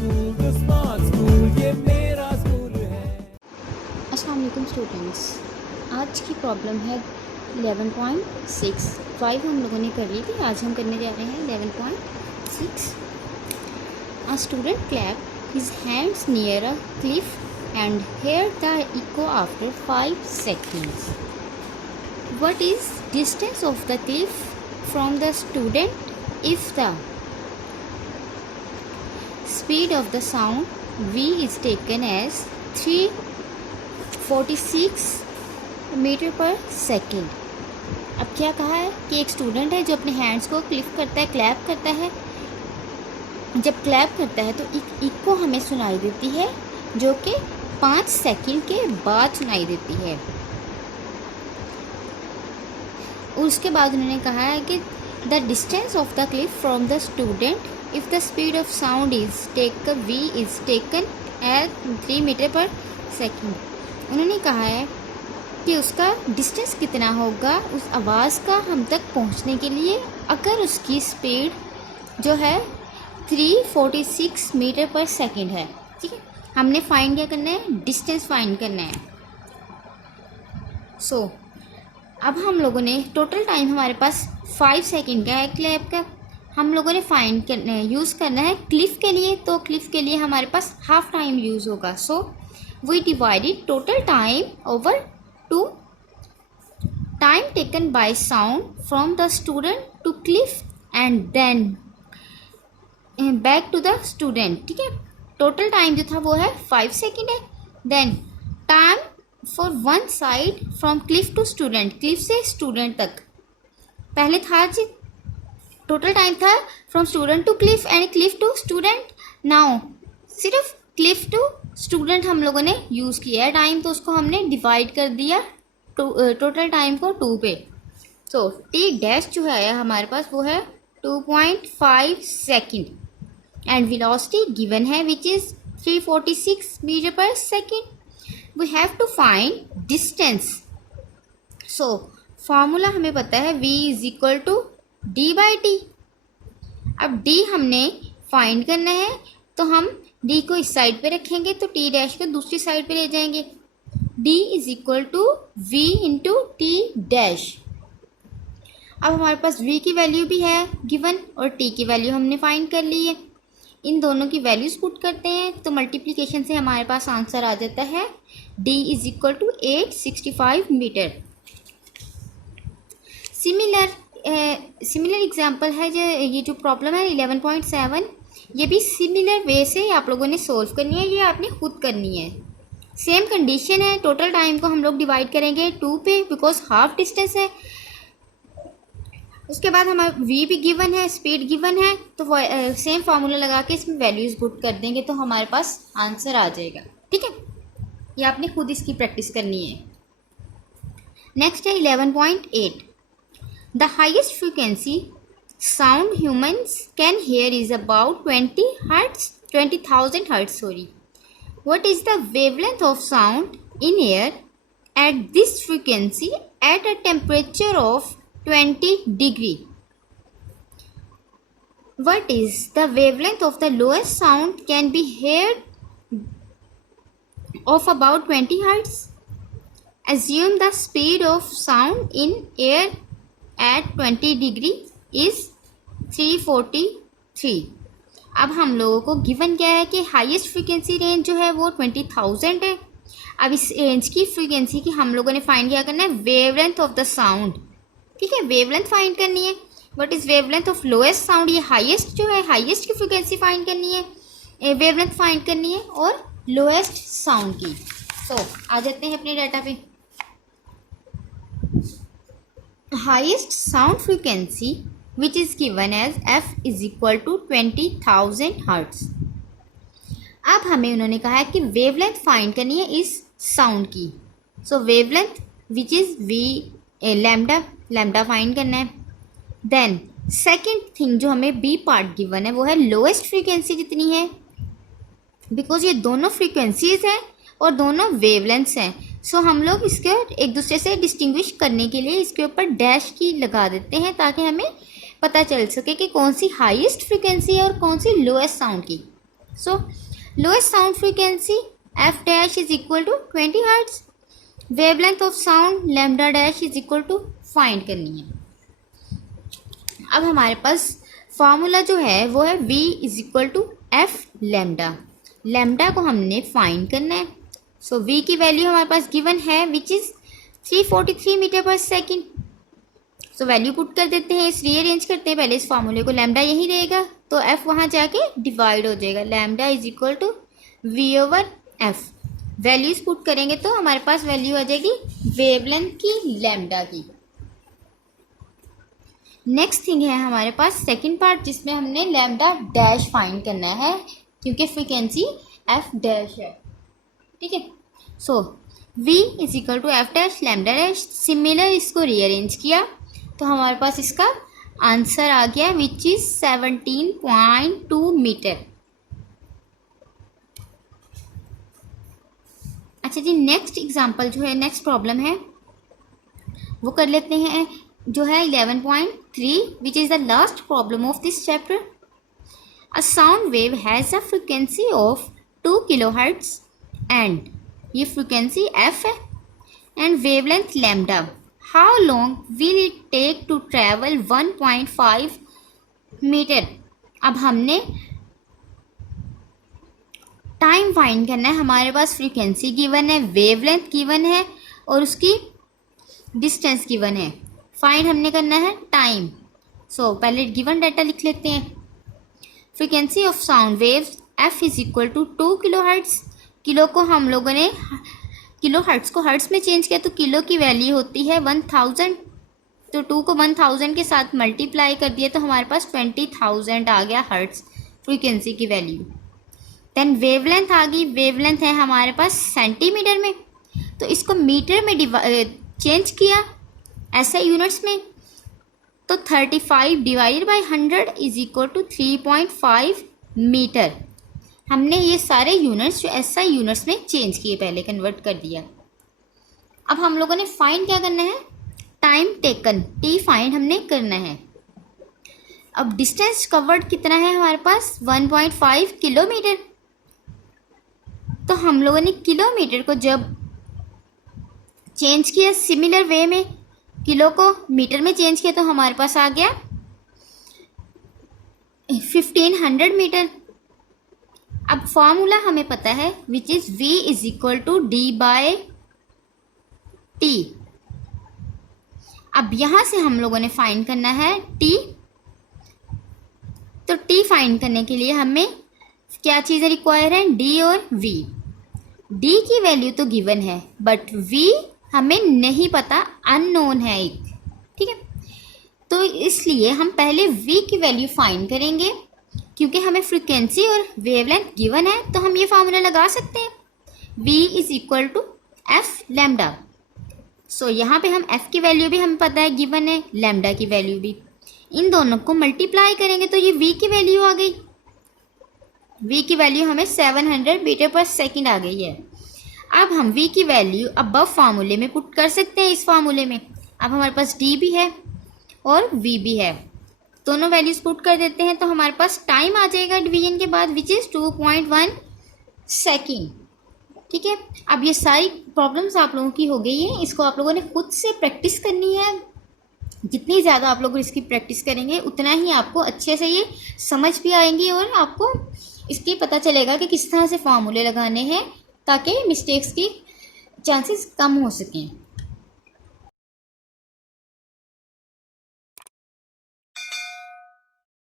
Smart school ये मेरा school है। अस्सलाम वालेकुम स्टूडेंट्स, आज की प्रॉब्लम है 11.6। 5 हम लोगों ने कर ली थी, आज हम करने जा रहे हैं 11.6। A student clapped his hands near a cliff and heard the echo after 5 seconds. What is distance of the cliff from the student if the speed of the sound v is taken as 346 metre per second. अब क्या कहा है कि एक student है जो अपने hands को क्लिप करता है, क्लैप करता है। जब क्लैप करता है तो एक इको हमें सुनाई देती है जो कि 5 सेकेंड के बाद सुनाई देती है। उसके बाद उन्होंने कहा है कि the distance of the clip from the student if the speed of sound is taken v is taken at 3 metre per second. उन्होंने कहा है कि उसका डिस्टेंस कितना होगा उस आवाज़ का हम तक पहुंचने के लिए अगर उसकी स्पीड जो है 346 मीटर पर सेकेंड है। ठीक है, हमने फाइंड क्या करना है, डिस्टेंस फाइंड करना है। सो अब हम लोगों ने टोटल टाइम हमारे पास 5 सेकेंड का है क्लैप का। हम लोगों ने फाइंड करना है, यूज़ करना है क्लिफ के लिए, तो क्लिफ के लिए हमारे पास हाफ टाइम यूज़ होगा। So we divided total time over 2 time taken by sound from the student to cliff and then back to the student. ठीक है, टोटल टाइम जो था वो है 5 सेकेंड है। Then time for one side from cliff to student, cliff से student तक पहले था जी, टोटल टाइम था from student to cliff and cliff to student. Now सिर्फ क्लिफ टू स्टूडेंट हम लोगों ने यूज़ किया है टाइम, तो उसको हमने डिवाइड कर दिया टोटल टाइम को 2 पे। सो टी डैश जो है हमारे पास वो है 2.5 सेकेंड एंड वेलोसिटी गिवन है which is 346 metre per second. We have to find distance. So formula हमें पता है v is equal to D by T. अब d हमने फाइंड करना है तो हम d को इस साइड पे रखेंगे तो t डैश को दूसरी साइड पे ले जाएंगे। d is equal to v into T dash. अब हमारे पास v की वैल्यू भी है गिवन और t की वैल्यू हमने फाइंड कर ली है। इन दोनों की वैल्यूज पुट करते हैं तो मल्टीप्लिकेशन से हमारे पास आंसर आ जाता है d is equal to 865 metre. Similar example है जो ये जो प्रॉब्लम है 11.7, ये भी सिमिलर वे से आप लोगों ने सोल्व करनी है, ये आपने खुद करनी है। सेम कंडीशन है, टोटल टाइम को हम लोग डिवाइड करेंगे 2 पे बिकॉज हाफ डिस्टेंस है। उसके बाद हमारा v भी गिवन है, स्पीड गिवन है, तो सेम फार्मूला लगा के इसमें वैल्यूज़ पुट कर देंगे तो हमारे पास आंसर आ जाएगा। ठीक है, ये आपने खुद इसकी प्रैक्टिस करनी है। नेक्स्ट है 11.8। The highest frequency sound humans can hear is about 20,000 hertz. What is the wavelength of sound in air at this frequency at a temperature of 20 degree? What is the wavelength of the lowest sound can be heard of about 20 hertz? Assume the speed of sound in air at 20 degree is 343। अब हम लोगों को given क्या है कि highest frequency range जो है वो 20,000 है। अब इस रेंज की फ्रीक्वेंसी की हम लोगों ने फाइंड क्या करना है, वेवलेंथ ऑफ द साउंड। ठीक है, वेवलेंथ फाइंड करनी है। What is wavelength of lowest sound, ये हाईएस्ट जो है हाईएस्ट की फ्रीक्वेंसी फाइंड करनी है, वेवलेंथ फाइंड करनी है और लोएस्ट साउंड की। तो आ जाते हैं अपने डाटा पे। Highest sound frequency which is given as f is equal to 20,000 hertz। अब हमें उन्होंने कहा है कि वेवलेंथ फाइंड करनी है इस साउंड की। So wavelength which is v lambda find करना है। देन सेकेंड थिंग जो हमें b पार्ट गिवन है वो है लोएस्ट फ्रीक्वेंसी जितनी है, बिकॉज ये दोनों फ्रीक्वेंसीज हैं और दोनों वेवलेंथ्स हैं। सो हम लोग इसके एक दूसरे से डिस्टिंग्विश करने के लिए इसके ऊपर डैश की लगा देते हैं ताकि हमें पता चल सके कि कौन सी हाईएस्ट फ्रीक्वेंसी है और कौन सी लोएस्ट साउंड की। So lowest sound frequency F dash is equal to 20 hertz, wavelength of sound lambda dash is equal to find करनी है। अब हमारे पास फार्मूला जो है वो है v is equal to F lambda. Lambda को हमने फाइंड करना है। सो v की वैल्यू हमारे पास गिवन है which is 343 metre per second. So value put कर देते हैं, इस रीअरेंज करते हैं पहले इस फार्मूले को। लैम्डा यही रहेगा तो f वहाँ जाके डिवाइड हो जाएगा। Lambda is equal to v over f। Values put करेंगे तो हमारे पास वैल्यू आ जाएगी वेवलेंथ की लैम्डा की। नेक्स्ट थिंग है हमारे पास सेकंड पार्ट जिसमें हमने लैम्डा डैश फाइंड करना है क्योंकि फ्रीक्वेंसी एफ डैश है। ठीक है, so v is equal to F dash lambda dash. Similar इसको रीअरेंज किया तो हमारे पास इसका आंसर आ गया विच इज 17.2 मीटर। अच्छा जी, नेक्स्ट एग्जांपल जो है, नेक्स्ट प्रॉब्लम है वो कर लेते हैं जो है 11.3 which is the last problem of this chapter. A sound wave has a frequency of 2 kilohertz and ये फ्रिक्वेंसी एफ है and wavelength lambda. How long will it take to travel 1.5 metre. अब हमने टाइम फाइंड करना है। हमारे पास frequency given है, wavelength given है और उसकी डिस्टेंस गिवन है। फाइंड हमने करना है टाइम। सो पहले गिवन डाटा लिख लेते हैं। Frequency of sound waves F is equal to 2 kilo hertz. Kilo को हम लोगों ने किलो हर्ट्स को हर्ट्स में चेंज किया तो किलो की वैल्यू होती है 1000। तो 2 को 1000 के साथ मल्टीप्लाई कर दिया तो हमारे पास 20,000 आ गया हर्ट्स फ्रीक्वेंसी की वैल्यू। देन वेवलेंथ आ गई। वेवलेंथ है हमारे पास सेंटीमीटर में, तो इसको मीटर में चेंज किया ऐसे यूनिट्स में तो 35 divide by 100 is equal to 3.5 metre. हमने ये सारे यूनिट्स जो एसआई यूनिट्स में चेंज किए, पहले कन्वर्ट कर दिया। अब हम लोगों ने फाइंड क्या करना है, टाइम टेकन, टी फाइंड हमने करना है। अब डिस्टेंस कवर्ड कितना है हमारे पास 1.5 किलोमीटर। तो हम लोगों ने किलोमीटर को जब चेंज किया सिमिलर वे में, किलो को मीटर में चेंज किया तो हमारे पास आ गया 1500 मीटर। अब फॉर्मूला हमें पता है which is v is equal to D by T. अब यहां से हम लोगों ने फाइंड करना है t। तो t फाइंड करने के लिए हमें क्या चीज़ें रिक्वायर है, d और v। d की वैल्यू तो गिवन है बट v हमें नहीं पता, अननोन है एक। ठीक है, तो इसलिए हम पहले v की वैल्यू फाइंड करेंगे क्योंकि हमें फ्रीक्वेंसी और वेवलेंथ गिवन है तो हम ये फार्मूला लगा सकते हैं v is equal to F lambda. So यहाँ पे हम f की वैल्यू भी हमें पता है गिवन है, लैम्डा की वैल्यू भी। इन दोनों को मल्टीप्लाई करेंगे तो ये v की वैल्यू आ गई। v की वैल्यू हमें 700 मीटर पर सेकेंड आ गई है। अब हम v की वैल्यू अबव फार्मूले में पुट कर सकते हैं, इस फार्मूले में। अब हमारे पास d भी है और v भी है, दोनों वैल्यूज पुट कर देते हैं तो हमारे पास टाइम आ जाएगा डिवीजन के बाद विच इज़ 2.1 सेकेंड। ठीक है, अब ये सारी प्रॉब्लम्स आप लोगों की हो गई है, इसको आप लोगों ने खुद से प्रैक्टिस करनी है। जितनी ज़्यादा आप लोग इसकी प्रैक्टिस करेंगे उतना ही आपको अच्छे से ये समझ भी आएंगी और आपको इसकी पता चलेगा कि किस तरह से फार्मूले लगाने हैं ताकि मिस्टेक्स की चांसेस कम हो सकें।